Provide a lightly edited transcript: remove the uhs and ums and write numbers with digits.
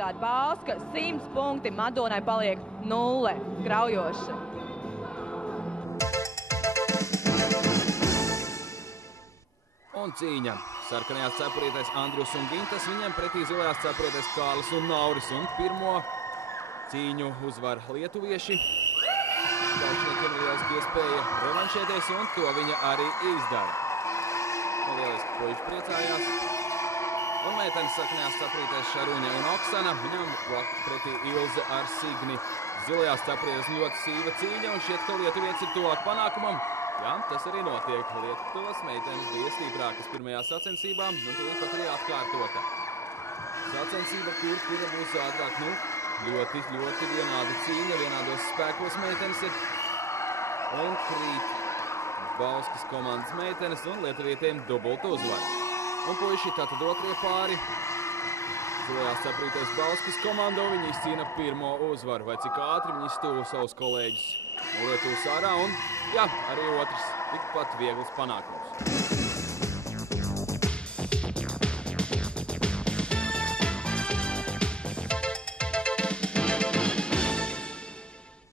Tāda balss, ka 100 punkti Madonai paliek 0. Graujoši. Un cīņa. Sarkanajās cepurītēs Andrius un Gintas, viņiem pretī zilajās cepurītēs Kārlis un Nauris. Un pirmo cīņu uzvar lietuvieši. Kaušniekiem ir lieliski iespēja revanšēties, un to viņa arī izdara. Lieliski puiši priecājās. Un meitenes sarkanajās cepurītēs Šarūņa un Oksana. Viņam pretī Ilze ar Signi. Zilajās cepurītēs ļoti sīva cīņa, un šķiet, ka lietuvietis ir tuvāk panākumam. Jā, tas arī notiek. Lietuvas meitenes bija stiprākas pirmajā sacensībā, un tūlīt pat arī atkārtota. Sacensība, kura būs ātrāk, ļoti vienāda cīņa, vienādos spēkos meitenes ir. Un krīt Bauskas komandas meitenes, un lietuvietiem dubultu uzvaru. Un puiši tātad otrie pāri. Zilajās cepurītēs Bauskas komando, viņi izcīna pirmo uzvaru. Vai cik ātri viņi iztuvo savus kolēģus no Lietuvas ārā, un jā, arī otrs tikpat viegls panākums.